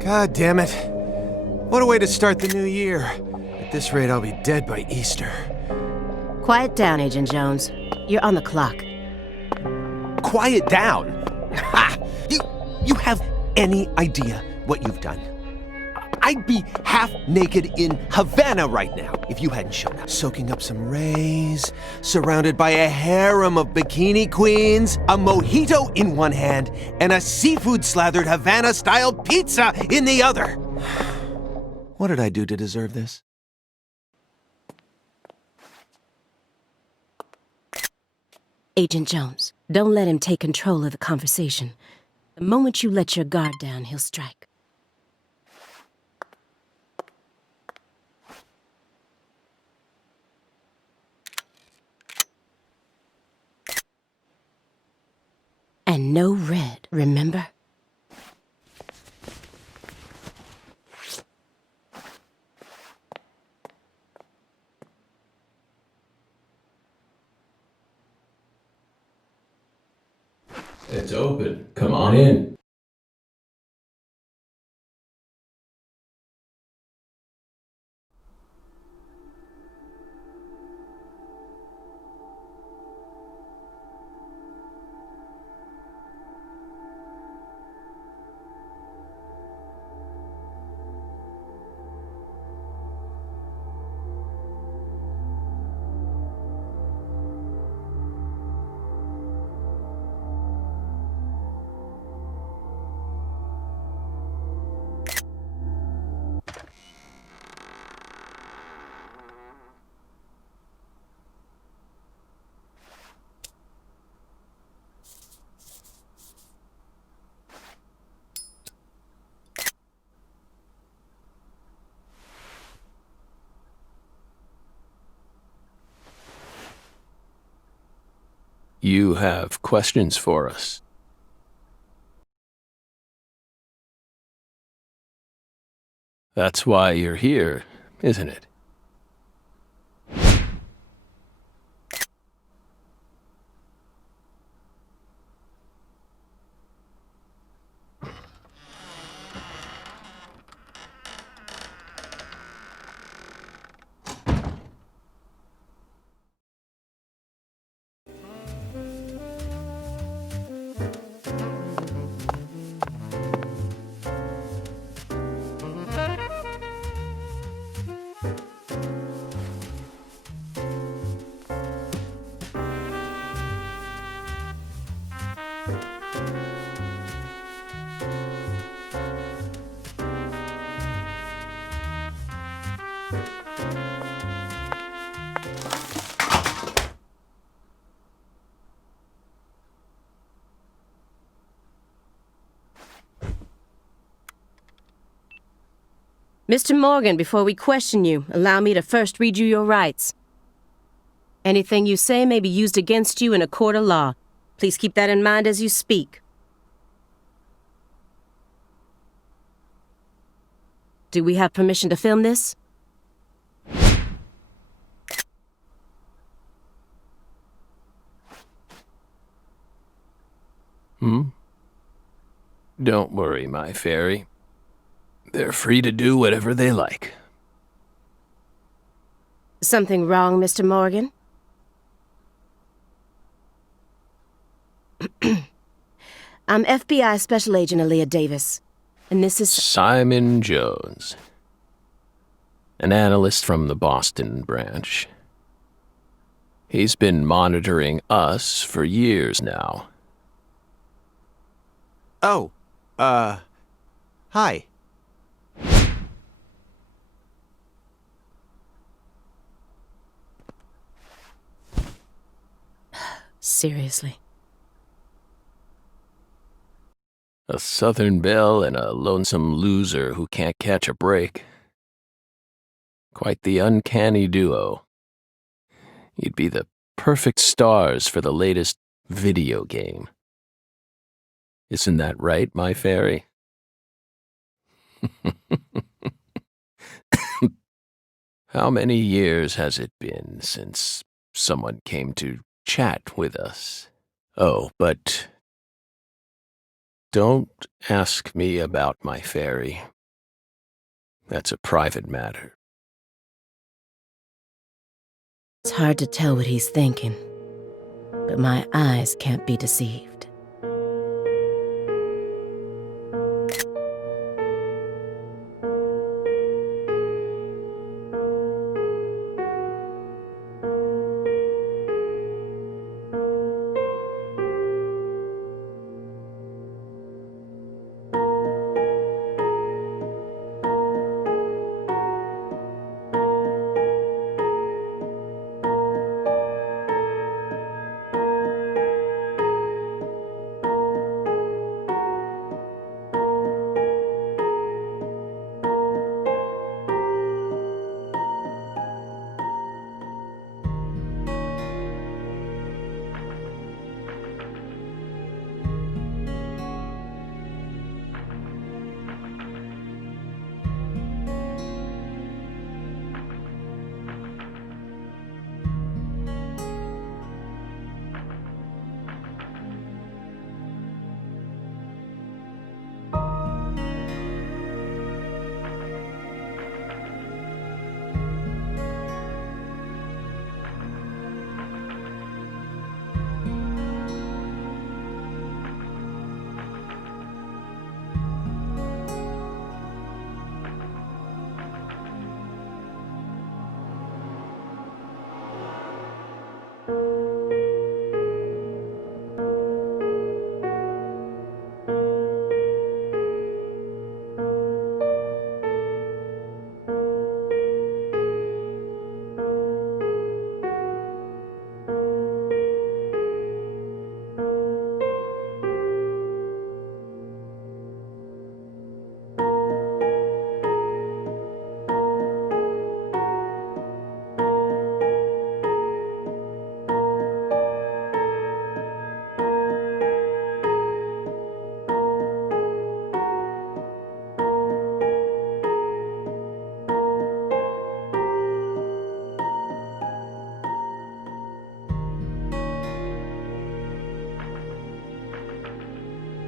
God damn it. What a way to start the new year. At this rate, I'll be dead by Easter. Quiet down, Agent Jones. You're on the clock. Quiet down? Ha! You have any idea what you've done? I'd be half naked in Havana right now if you hadn't shown up. Soaking up some rays, surrounded by a harem of bikini queens, a mojito in one hand, and a seafood-slathered Havana-style pizza in the other. What did I do to deserve this? Agent Jones, don't let him take control of the conversation. The moment you let your guard down, he'll strike. And no red, remember? It's open. Come on in. You have questions for us. That's why you're here, isn't it? Mr. Morgan, before we question you, allow me to first read you your rights. Anything you say may be used against you in a court of law. Please keep that in mind as you speak. Do we have permission to film this? Don't worry, my fairy. They're free to do whatever they like. Something wrong, Mr. Morgan? I'm FBI Special Agent Aaliyah Davis, and this is... Simon Jones, an analyst from the Boston branch. He's been monitoring us for years now. Oh, hi. Seriously. A Southern belle and a lonesome loser who can't catch a break. Quite the uncanny duo. You'd be the perfect stars for the latest video game. Isn't that right, my fairy? How many years has it been since someone came to chat with us? Oh, but Don't ask me about my fairy. That's a private matter. It's hard to tell what he's thinking, but my eyes can't be deceived.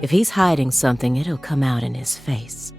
If he's hiding something, it'll come out in his face.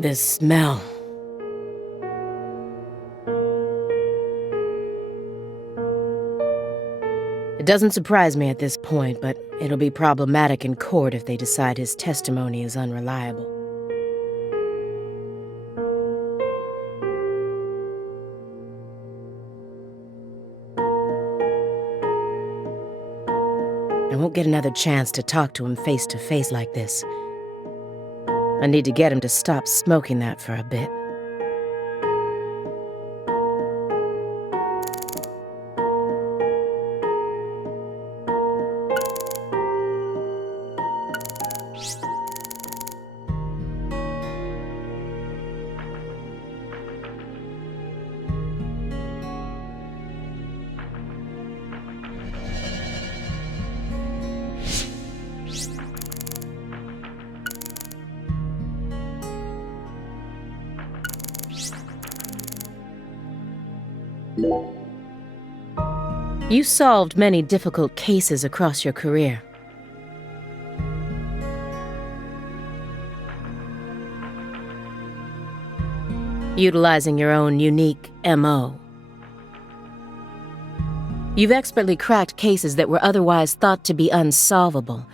This smell. It doesn't surprise me at this point, but it'll be problematic in court if they decide his testimony is unreliable. I won't get another chance to talk to him face to face like this. I need to get him to stop smoking that for a bit. You solved many difficult cases across your career. Utilizing your own unique MO. You've expertly cracked cases that were otherwise thought to be unsolvable.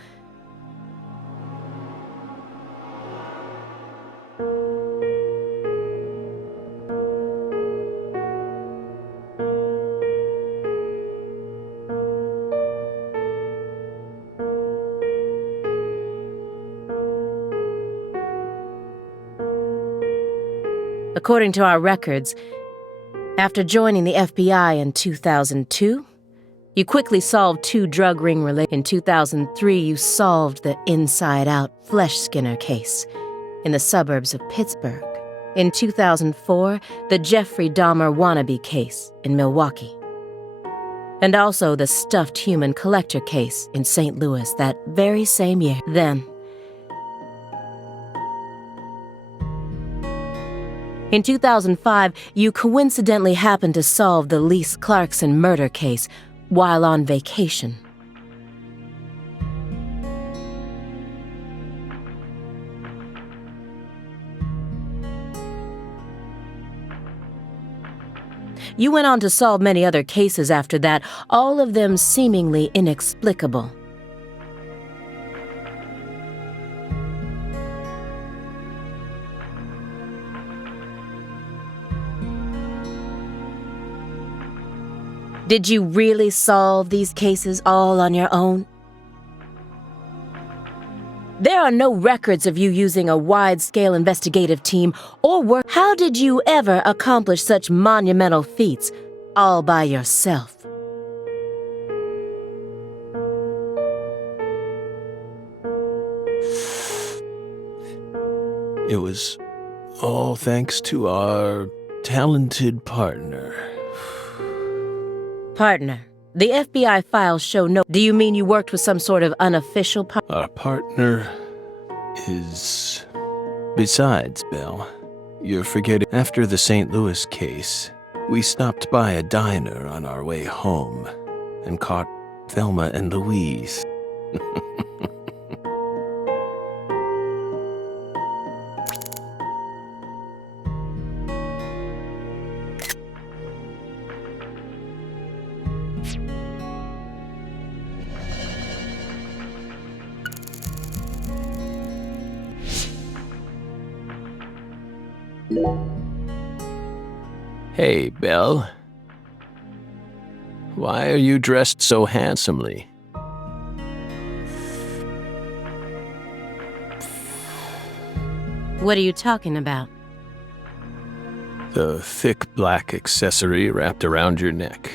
According to our records, after joining the FBI in 2002, you quickly solved 2 drug ring related. In 2003, you solved the inside-out flesh skinner case in the suburbs of Pittsburgh. In 2004, the Jeffrey Dahmer wannabe case in Milwaukee. And also the stuffed human collector case in St. Louis that very same year. Then, in 2005, you coincidentally happened to solve the Lise Clarkson murder case while on vacation. You went on to solve many other cases after that, all of them seemingly inexplicable. Did you really solve these cases all on your own? There are no records of you using a wide-scale investigative team or work. How did you ever accomplish such monumental feats all by yourself? It was all thanks to our talented partner. Partner, the FBI files show no... Do you mean you worked with some sort of unofficial partner? Our partner is... Besides, Belle, you're forgetting. After the St. Louis case, we stopped by a diner on our way home and caught Thelma and Louise. Hey, Belle. Why are you dressed so handsomely? What are you talking about? The thick black accessory wrapped around your neck.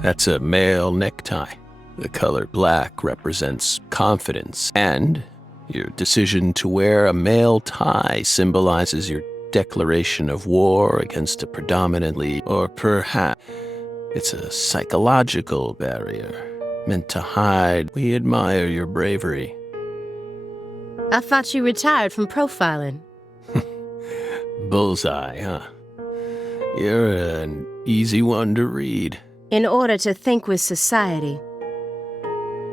That's a male necktie. The color black represents confidence, and your decision to wear a male tie symbolizes your declaration of war against a predominantly, or perhaps it's a psychological barrier meant to hide. We admire your bravery. I thought you retired from profiling. Bullseye, huh? You're an easy one to read. In order to think with society,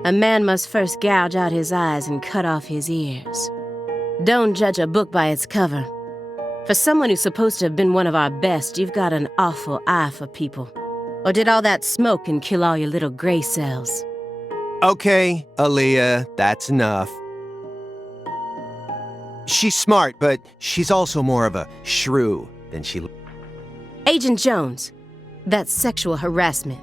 a man must first gouge out his eyes and cut off his ears. Don't judge a book by its cover. For someone who's supposed to have been one of our best, you've got an awful eye for people. Or did all that smoke and kill all your little gray cells? Okay, Aaliyah, that's enough. She's smart, but she's also more of a shrew than she... Agent Jones, that's sexual harassment.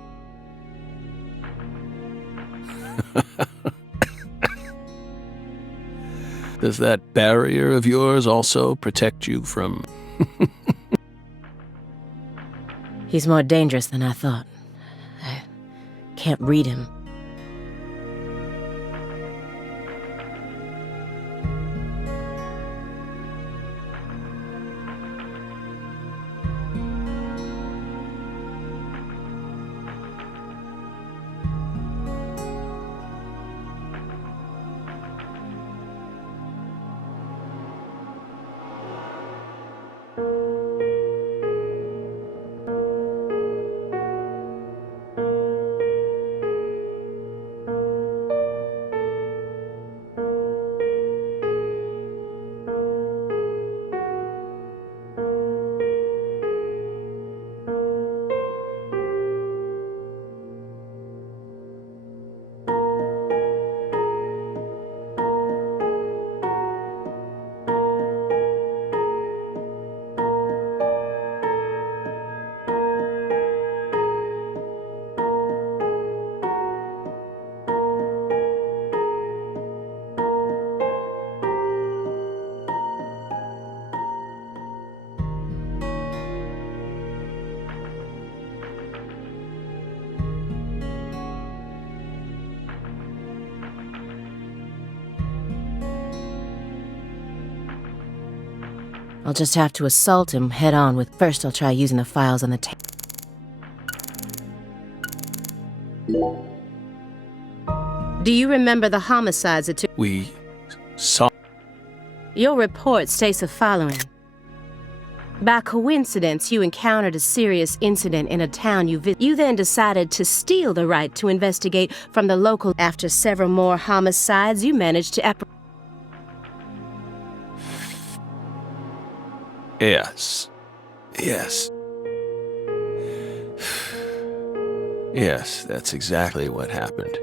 Does that barrier of yours also protect you from... He's more dangerous than I thought. I can't read him. I'll just have to assault him head-on with... First, I'll try using the files on the tape. Do you remember the homicides that took... We saw... Your report states the following. By coincidence, you encountered a serious incident in a town you visited. You then decided to steal the right to investigate from the local... After several more homicides, you managed to... Yes. Yes. Yes, that's exactly what happened.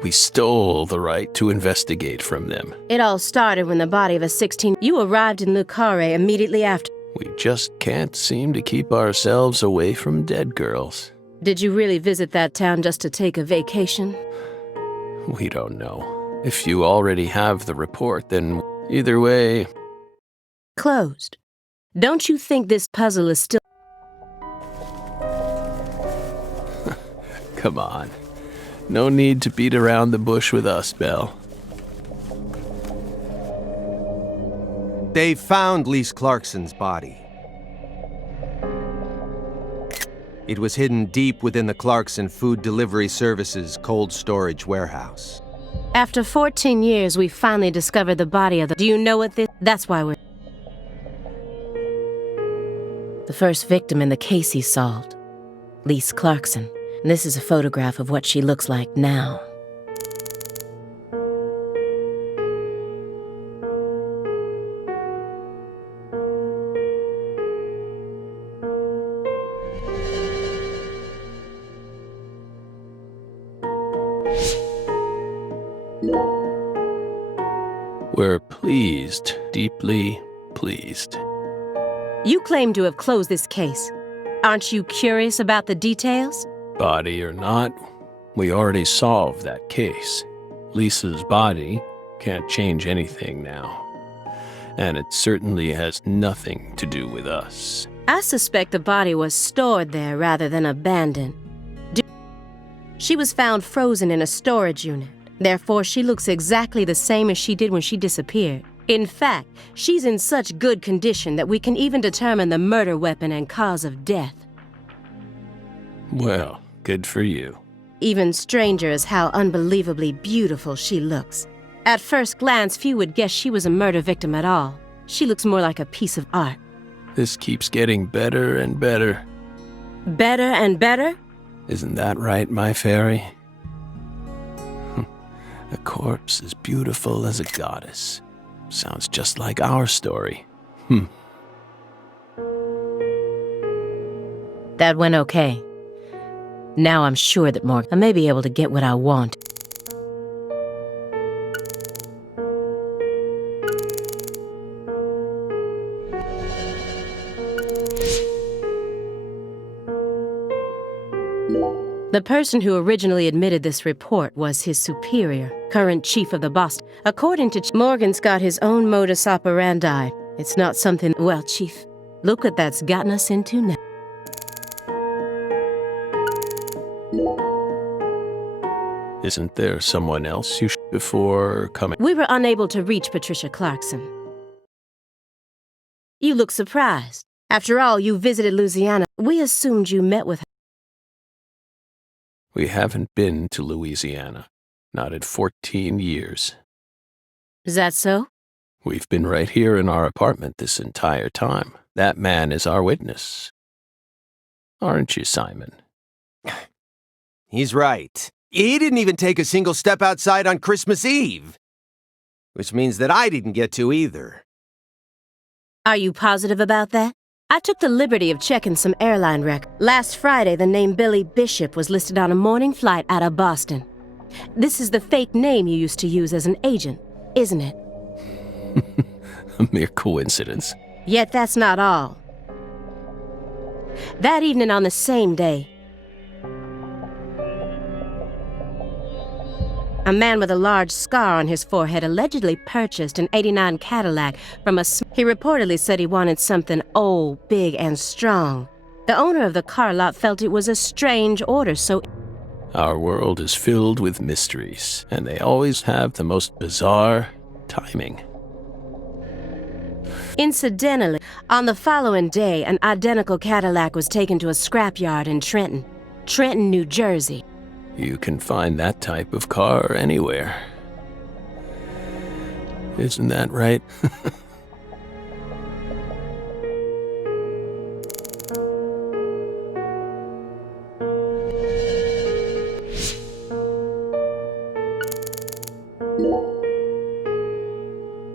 We stole the right to investigate from them. It all started when the body of a 16... You arrived in Le Carré immediately after. We just can't seem to keep ourselves away from dead girls. Did you really visit that town just to take a vacation? We don't know. If you already have the report, then either way... Closed. Don't you think this puzzle is still... Come on. No need to beat around the bush with us, Belle. They found Lise Clarkson's body. It was hidden deep within the Clarkson Food Delivery Services cold storage warehouse. After 14 years, we finally discovered the body of the... Do you know what this... That's why we're... The first victim in the case he solved. Lise Clarkson. And this is a photograph of what she looks like now. We're pleased, deeply pleased. You claim to have closed this case. Aren't you curious about the details? Body or not, we already solved that case. Lisa's body can't change anything now. And it certainly has nothing to do with us. I suspect the body was stored there rather than abandoned. She was found frozen in a storage unit. Therefore, she looks exactly the same as she did when she disappeared. In fact, she's in such good condition that we can even determine the murder weapon and cause of death. Well, good for you. Even stranger is how unbelievably beautiful she looks. At first glance, few would guess she was a murder victim at all. She looks more like a piece of art. This keeps getting better and better. Better and better? Isn't that right, my fairy? A corpse as beautiful as a goddess. Sounds just like our story. That went okay. Now I'm sure that I may be able to get what I want. The person who originally admitted this report was his superior, current chief of the Boston. According to Morgan's got his own modus operandi. It's not something... Well, Chief, look what that's gotten us into now. Isn't there someone else you before coming? We were unable to reach Patricia Clarkson. You look surprised. After all, you visited Louisiana. We assumed you met with her. We haven't been to Louisiana. Not in 14 years. Is that so? We've been right here in our apartment this entire time. That man is our witness. Aren't you, Simon? He's right. He didn't even take a single step outside on Christmas Eve. Which means that I didn't get to either. Are you positive about that? I took the liberty of checking some airline records. Last Friday, the name Billy Bishop was listed on a morning flight out of Boston. This is the fake name you used to use as an agent, isn't it? A mere coincidence. Yet that's not all. That evening on the same day, a man with a large scar on his forehead allegedly purchased an '89 Cadillac from a... He reportedly said he wanted something old, big, and strong. The owner of the car lot felt it was a strange order, so... Our world is filled with mysteries, and they always have the most bizarre timing. Incidentally, on the following day, an identical Cadillac was taken to a scrapyard in Trenton, New Jersey. You can find that type of car anywhere. Isn't that right?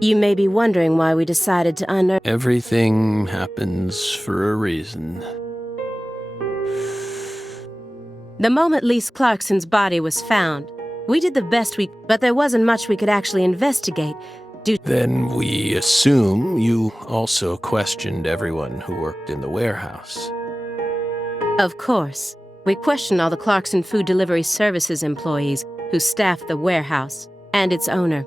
You may be wondering why we decided to unearth. Everything happens for a reason. The moment Lise Clarkson's body was found, we did the best but there wasn't much we could actually investigate. Then we assume you also questioned everyone who worked in the warehouse. Of course, we questioned all the Clarkson Food Delivery Services employees who staffed the warehouse and its owner.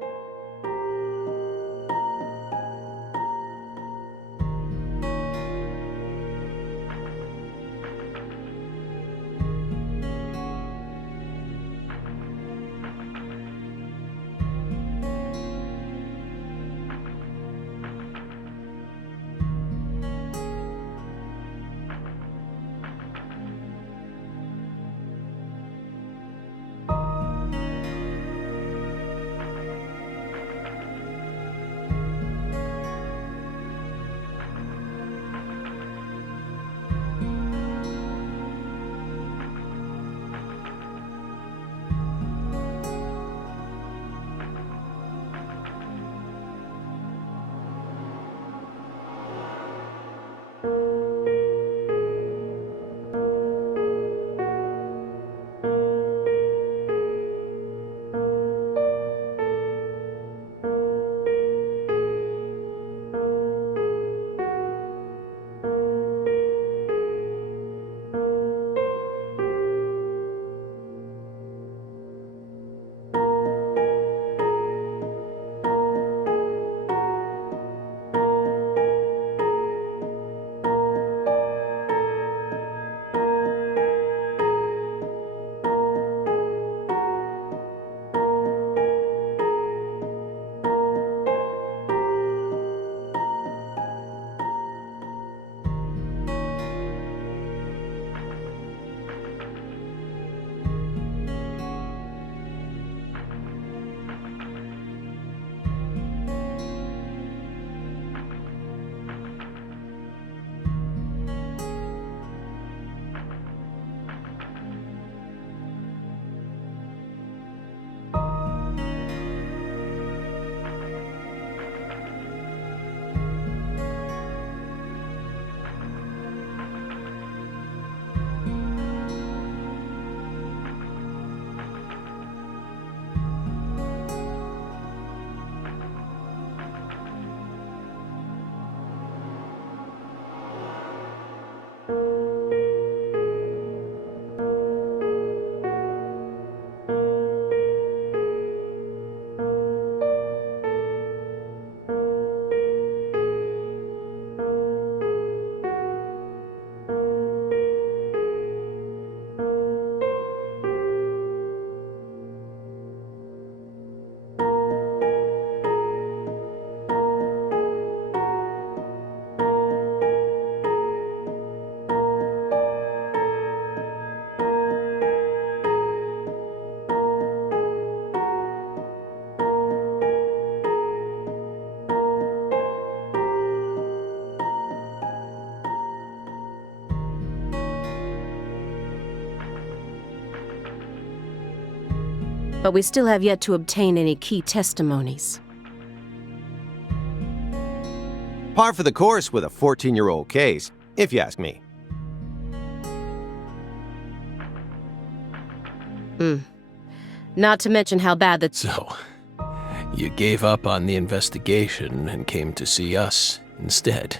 But we still have yet to obtain any key testimonies. Par for the course with a 14-year-old case, if you ask me. Not to mention how bad the... So, you gave up on the investigation and came to see us instead.